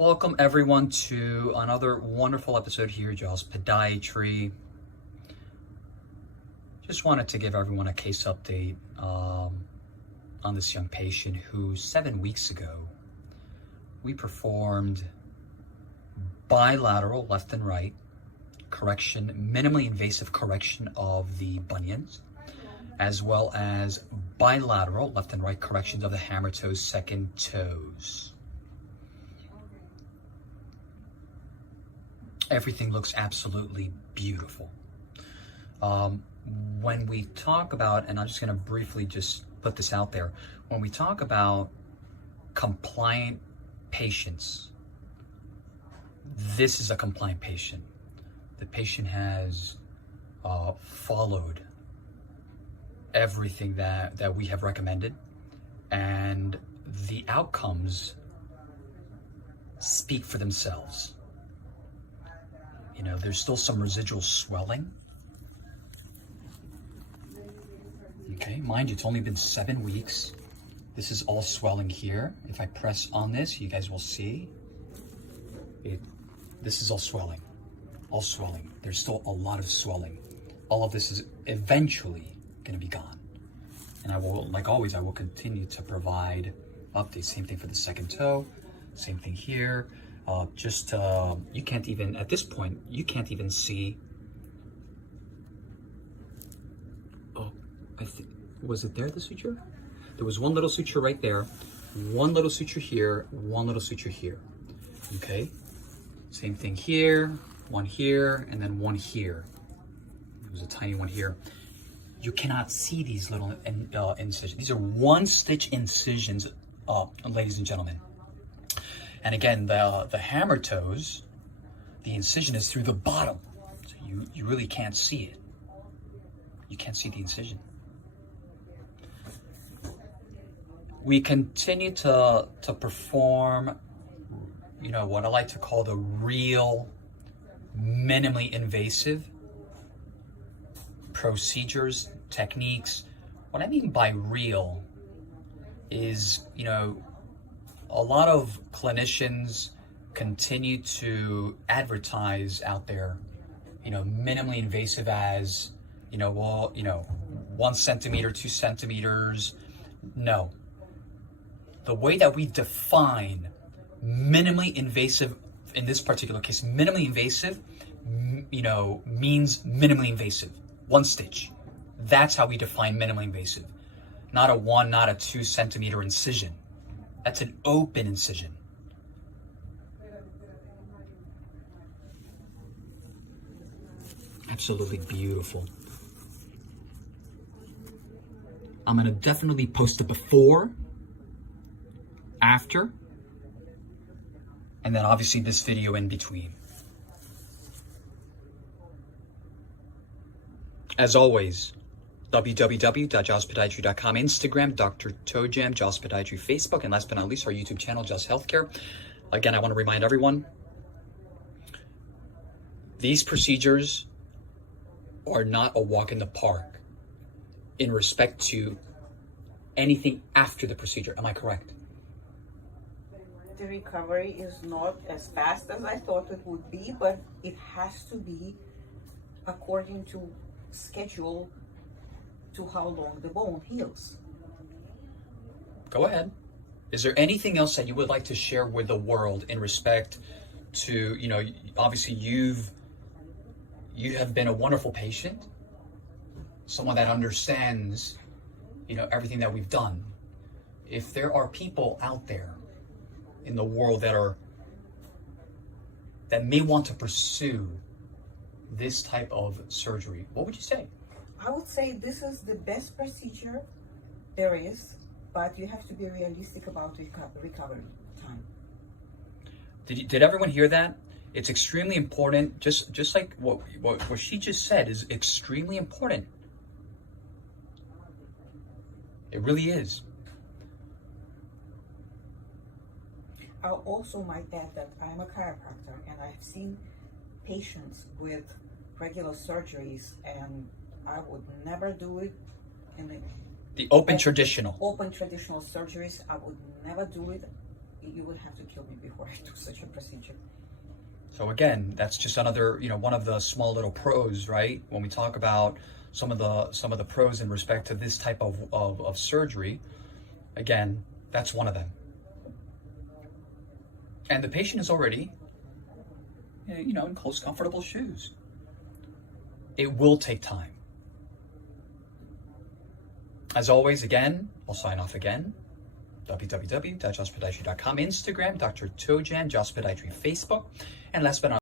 Welcome everyone to another wonderful episode here, Jaws Podiatry. Just wanted to give everyone a case update on this young patient who 7 weeks ago we performed bilateral left and right correction, minimally invasive correction of the bunions, as well as bilateral left and right corrections of the hammer toes, second toes. Everything looks absolutely beautiful. When we talk about, and I'm just gonna briefly just put this out there, when we talk about compliant patients, this is a compliant patient. The patient has followed everything that we have recommended, and the outcomes speak for themselves. You know, there's still some residual swelling. Okay, mind you, it's only been 7 weeks. This is all swelling here. If I press on this, you guys will see it. This is all swelling, all swelling. There's still a lot of swelling. All of this is eventually gonna be gone. And I will, like always, I will continue to provide updates. Same thing for the second toe, same thing here. You can't even, at this point, you can't even see. Oh, was it there, the suture? There was one little suture right there, one little suture here, one little suture here. Okay, same thing here, and then one here. There was a tiny one here. You cannot see these little incisions. These are 1-stitch incisions, ladies and gentlemen. And again, the hammer toes, the incision is through the bottom. So you really can't see it. You can't see the incision. We continue to perform, you know, what I like to call the real minimally invasive procedures, techniques. What I mean by real is, you know, a lot of clinicians continue to advertise out there, you know, minimally invasive as, you know, well, you know, 1 centimeter, 2 centimeters. No. The way that we define minimally invasive, in this particular case, minimally invasive, you know, means minimally invasive, 1 stitch. That's how we define minimally invasive. Not a 1, not a 2 centimeter incision. That's an open incision. Absolutely beautiful. I'm gonna definitely post a before, after, and then obviously this video in between. As always, www.jawspodiatry.com, Instagram, Dr. Tojam, Jaws Podiatry, Facebook, and last but not least, our YouTube channel, Jaws Healthcare. Again, I want to remind everyone, these procedures are not a walk in the park in respect to anything after the procedure. Am I correct? The recovery is not as fast as I thought it would be, but it has to be according to schedule to how long the bone heals. Go ahead. Is there anything else that you would like to share with the world in respect to, you know, obviously you have been a wonderful patient, someone that understands, you know, everything that we've done. If there are people out there in the world that may want to pursue this type of surgery, what would you say? I would say this is the best procedure there is, but you have to be realistic about recovery time. Did everyone hear that? It's extremely important, just like what she just said is extremely important. It really is. I also might add that I'm a chiropractor and I've seen patients with regular surgeries, and I would never do it in the open traditional surgeries. I would never do it you would have to kill me before I do such a procedure. So again, that's just another, one of the small little pros, right? When we talk about some of the pros in respect to this type of surgery, again, that's one of them. And the patient is already, in close, comfortable shoes. It will take time. As always, again, I'll sign off again. www.jospodiatry.com, Instagram, Dr. Tojan, Jospodiatry, Facebook, and last but not